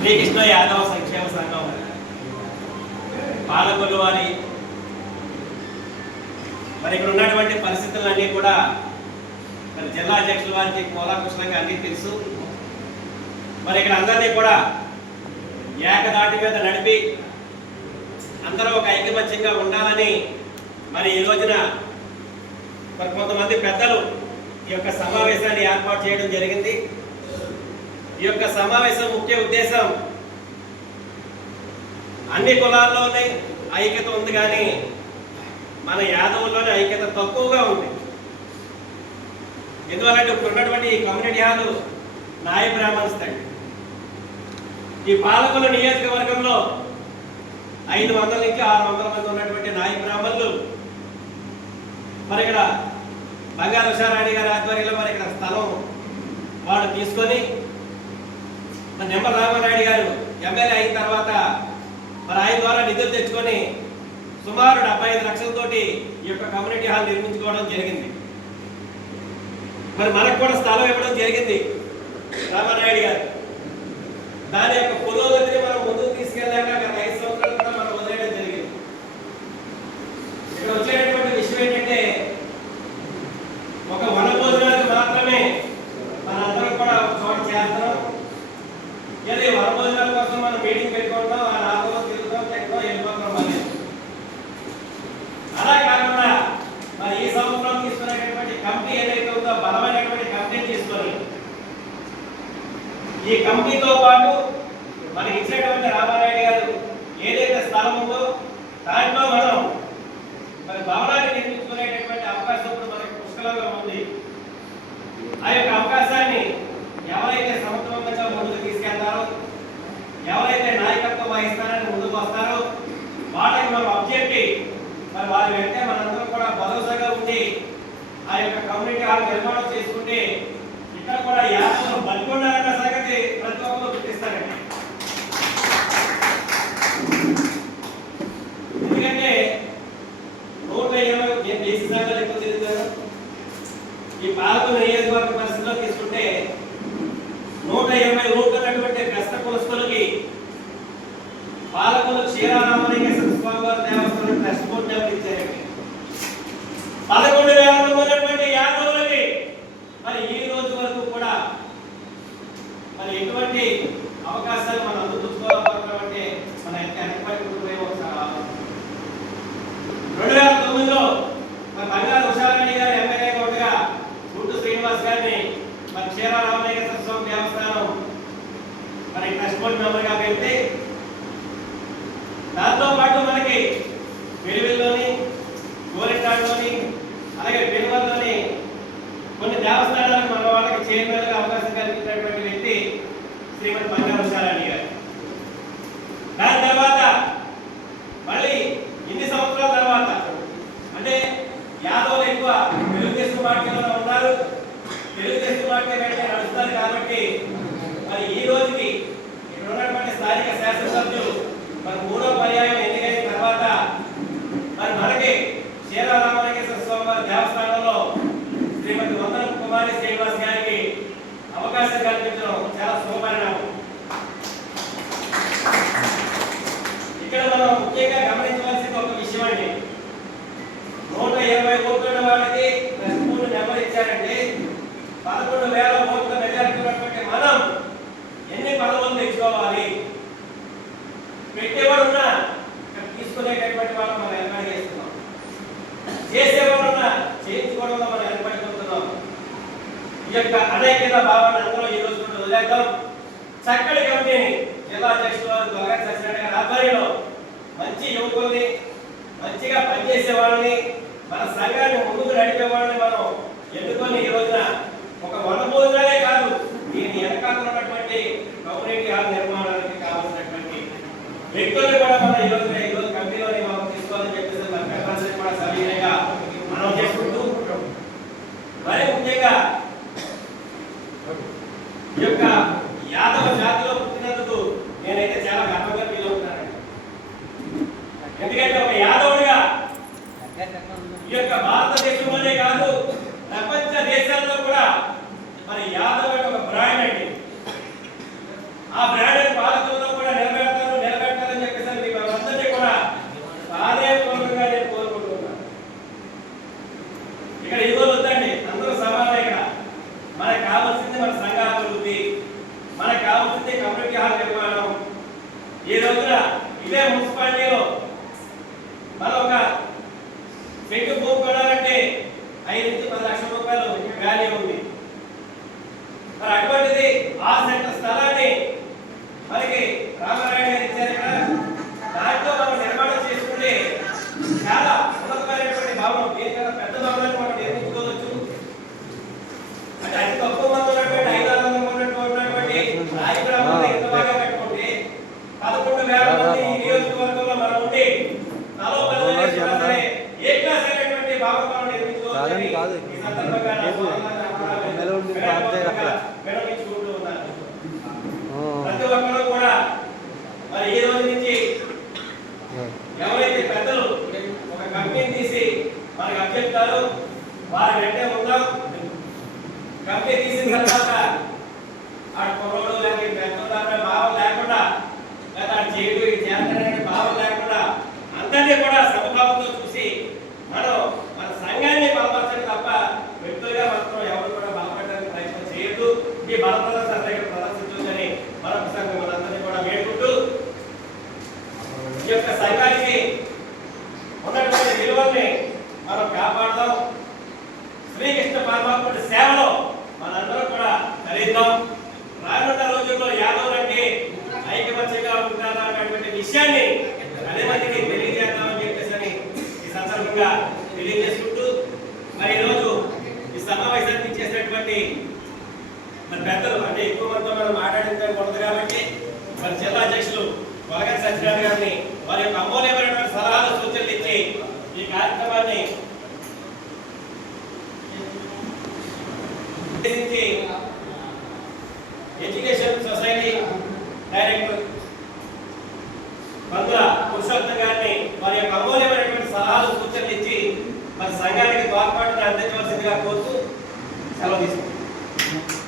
శ్రీకృష్ణ యాదవ సంక్షేమ సంఘం పాలకొల్లు వారి మరి ఇక్కడ ఉన్నటువంటి పరిస్థితులన్నీ కూడా మరి జిల్లా అధ్యక్షుల వారికి మూలాకుశలంగా అన్నీ తెలుసు. మరి ఇక్కడ అందరినీ కూడా ఏకదాటి మీద నడిపి అందరూ ఒక ఐకమత్యంగా ఉండాలని మరి ఈ రోజున మరి కొంతమంది పెద్దలు ఈ యొక్క సమావేశాన్ని ఏర్పాటు చేయడం జరిగింది. ఈ యొక్క సమావేశం ముఖ్య ఉద్దేశం అన్ని కులాల్లోనే ఐక్యత ఉంది, కానీ మన యాదవుల్లోనే ఐక్యత తక్కువగా ఉంది. ఎందువల్లంటే ఇప్పుడు ఉన్నటువంటి ఈ కమ్యూనిటీ హాలు నాయ బ్రాహ్మణ్స్ తండ్రి. ఈ పాలకొల్లు నియోజకవర్గంలో 500 నుంచి 600 మంది ఉన్నటువంటి నాయ బ్రాహ్మణులు మరి ఇక్కడ బంగారు ఉషారాణి గారి ఆధ్వర్యంలో మరి ఇక్కడ స్థలం వాడు తీసుకొని నిమ్మల రామానాయుడు గారు ఎమ్మెల్యే అయిన తర్వాత మరి ఆయన ద్వారా నిధులు తెచ్చుకొని సుమారు 75 లక్షలతోటి ఈ యొక్క కమ్యూనిటీ హాల్ నిర్మించుకోవడం జరిగింది. మరి మనకు కూడా స్థలం ఇవ్వడం జరిగింది రామానాయుడు గారు. దాని యొక్క పురోగతిని మనం ముందుకు తీసుకెళ్ళాక గత 5 సంవత్సరాలు కూడా మనం వదిలేయడం జరిగింది. ఇక్కడ వచ్చేటటువంటి విషయం ఏంటంటే ఒక వనభోజనానికి మాత్రమే మనందరం కూడా ఒక చోట చేస్తాం. ఇది వనభోజనాల కోసం మనం మీటింగ్ పెట్టుకుంటాం, ఆ నాతో తిరుగుతాం, చెక్తాం, వెళ్ళిపోతాం. మళ్ళీ అలా కాకుండా మరి ఈ సంవత్సరం తీసుకునేటటువంటి కమిటీ ఏదైతే ఉందో బలమైనటువంటి కమిటీని తీసుకొని ఈ కమిటీతో పాటు మనకి ఇచ్చినటువంటి రామానాయుడు గారు ఏదైతే స్థలం ఉందో దాంట్లో మనం మరి భవనాన్ని నిర్మించుకునేటటువంటి అవకాశం ఇప్పుడు మనకి పుష్కలంగా ఉంది. ఆ యొక్క అవకాశాన్ని ఎవరైతే సమర్థవంతంగా ముందుకు తీసుకెళ్తారో, ఎవరైతే నాయకత్వం వహిస్తారని ముందుకు వస్తారో వాళ్ళకి మనం అబ్జెక్టి మరి వారి వెంటనే మనందరం కూడా భరోసాగా ఉండి ఆ యొక్క కమ్యూనిటీ హాల్ నిర్మాణం చేసుకుంటే ఇక్కడ కూడా యాదవులు బతికొండాలన్న సంగతి ప్రతి ఒక్కరు గుర్తిస్తారండి. ఎందుకంటే 120 నేను దేశ సంఘాలు ఎక్కువ తిరుగుతాను. ఈ పాలకొల్లు నియోజకవర్గ పరిస్థితిలో తీసుకుంటే 120 ఊరుకున్నటువంటి కష్ట కులస్తులకి పాలకొల్లు క్షీరారామలింగేశ్వర స్వామి వారి దేవస్థానం ట్రస్ట్ బోర్డు డబ్బులు ఇచ్చారండి. 11,000 మంది ఉన్నటువంటి యాదవులకి మరి ఈ రోజు వరకు కూడా మరి ఎటువంటి అవకాశాలు మనం అందుకోవాలంటే మన ఎంత వెనకబడి ఉంటున్నాయో ఒకసారి ఆలోచించాలి. 2009లో మరి బంగారు ఉషారాణి గారు ఎమ్మెల్యేగా ఉండగా గుట్టు శ్రీనివాస్ గారిని మరి క్షీరారామలింగేశ్వర స్వామి దేవస్థానం మరి ట్రస్ట్ బోర్డు మెంబర్గా పెడితే దాంతో పాటు మనకి వెలువెల్లోని గోరెట్టాడులోని అలాగే పెనుమల్లోని కొన్ని దేవస్థానాలకు మన వాళ్ళకి చైర్మన్గా అవకాశం కల్పించినటువంటి వ్యక్తి శ్రీమతి బంగారు ఉషారాణి గారు. దాని తర్వాత మళ్ళీ ఇన్ని సంవత్సరాల తర్వాత అంటే యాదవులు ఎక్కువ తెలుగుదేశం పార్టీలో ఉన్నారు, తెలుగుదేశం పార్టీ వెంటనే నడుస్తారు. కాబట్టి మరి ఈ రోజుకి ఇక్కడ ఉన్నటువంటి స్థానిక శాసనసభ్యులు మరి 3వ పర్యాయం ఎన్నికైన తర్వాత మరి మనకి క్షీరారామలింగేశ్వర స్వామి వారి దేవస్థానంలో శ్రీమతి వందనం కుమారి శ్రీనివాస్ గారికి అవకాశం కల్పించడం చాలా శుభపరిణామం. ఇక్కడ మనం ముఖ్యంగా గమనించవలసింది ఒక విషయం అండి. 120 ఓట్ల వాళ్ళకి స్కూల్ నెంబర్ ఇచ్చారంటే 11,000 ఓట్ల మెజారిటీ ఉన్నటువంటి మనం ఎన్ని పదవులు తెచ్చుకోవాలి? పెట్టేవాడు ఉన్నా ఇక్కడ తీసుకునేటటువంటి వాళ్ళు మనం ఏర్పాటు చేస్తున్నాం, చేసేవాడు ఉన్నా చేయించుకోవడంలో మనం ఏర్పడిపోతున్నాం. ఈ యొక్క అనైక్యత భావాన్ని అందరూ ఈ రోజు నుండి వదిలేద్దాం. చక్కటి కమిటీని జిల్లా అధ్యక్షులు త్వరగా సత్యనారాయణ గారి ఆధ్వర్యంలో మంచి యువకుల్ని మంచిగా పనిచేసే వాళ్ళని మన సంఘాన్ని ముందుకు నడిపే వాళ్ళని మనం ఎన్నుకొని ఈ రోజున ఒక వనభోజనాలే కాదు, దీని వెనకాల ఉన్నటువంటి కమ్యూనిటీ హాల్ నిర్మాణానికి కావాల్సినటువంటి వ్యక్తుల్ని కూడా మనం ఈ రోజు కమిటీలోని మనం తీసుకోవాలని చెప్పేసి మన పెద్దలందరినీ కూడా సవినయంగా మనం చేసుకుంటూ మరి ముఖ్యంగా ఈ యొక్క యాదవ జాతిలో పుట్టినందుకు నేనైతే చాలా గర్వంగా ఫీల్ అవుతున్నానండి. ఎందుకంటే ఒక యాదవుడిగా ఈ యొక్క భారతదేశంలోనే కాదు ప్రపంచ దేశాల్లో కూడా మరి యాదవ్ ఒక బ్రాండ్ అండి. ఆ బ్రాండ్ పాలకొల్లు ఇదే మున్సిపాలిటీలో మనం ఒక సెంటు భూమి కొనాలంటే 5 నుంచి 10 లక్షల రూపాయలు వాల్యూ ఉంది. మరి అటువంటిది 6 సెంట్ల స్థలాన్ని మనకి రామారాయణ గారు ఇచ్చారు. ఇక్కడ దాంట్లో మనం నిర్మాణం చేసుకుంటే చాలా ఉన్నతమైనటువంటి భవనం, దీనికన్నా పెద్ద భవనాన్ని మనం నిర్మించుకోవచ్చు. అంటే అతి తక్కువ మంది ఉన్నటువంటి 500 మంది ఉన్నటువంటి రాయి గ్రామంలో ఇంత బాగా కట్టుకుంటే 11,000 మంది ఈ నియోజకవర్గంలో మనం ఉండి 40 ఏ క్లాస్ అయినటువంటి భవనం మనం నిర్మించుకోవచ్చు. ఈ సందర్భంగా విరమించుకుంటూ ఉన్నారు. ప్రతి ఒక్కరు కూడా మరి ఈ రోజు నుంచి ఎవరైతే పెద్దలు ఒక కంపెనీ తీసి మనకి అప్పచెప్తారో వారి వెంటే ఉందాం. కంపెనీ తీసిన తర్వాత ఆ కుర్రోడు లేక పెద్దలు భావం లేకుండా లేదా చేయడు చేస్తారనే భావం లేకుండా అందరినీ కూడా సమభావంతో చూసి మనం మన సంఘాన్ని బలపరచడం తప్ప వ్యక్తులుగా మాత్రం ఎవరు కూడా బలపడడానికి ప్రయత్నం చేయొద్దు. ఈ బలప్రదర్శన ప్రదర్శించని మరొకసారి మనందరినీ కూడా వేడుకుంటూ ఈ యొక్క సంఘానికి ఉన్నటువంటి విలువల్ని మనం కాపాడదాం. శ్రీకృష్ణ పరమాత్ముడి సేవలో మనందరం కూడా కలిద్దాం. రానున్న రోజుల్లో యాదవులు అంటే ఐకమత్యంగా ఉంటారా అనేటువంటి విషయాన్ని 10 మందికి తెలియజేద్దామని చెప్పేసి ఈ సందర్భంగా తెలియజేసుకుంటూ మరి ఈరోజు ఈ సమావేశానికి ఇచ్చేసినటువంటి మరి పెద్దలు అంటే ఎక్కువ మందితో మనం మాట్లాడించడం ఉండదు కాబట్టి మరి జిల్లా అధ్యక్షులు వలగంటి సత్యనారాయణ గారిని వారి యొక్క అమూల్యమైనటువంటి సలహాలు సూచనలు ఇచ్చి ఈ కార్యక్రమాన్ని ఎడ్యుకేషన్ సొసైటీ డైరెక్టర్ మందుల పురుషోత్తం గారిని వారి యొక్క అమూల్యమైనటువంటి సలహాలు సూచనలు ఇచ్చి మరి సంఘానికి తోడ్పాటును అందించవలసిందిగా కోరుతూ సెలవు తీసుకుంటాం.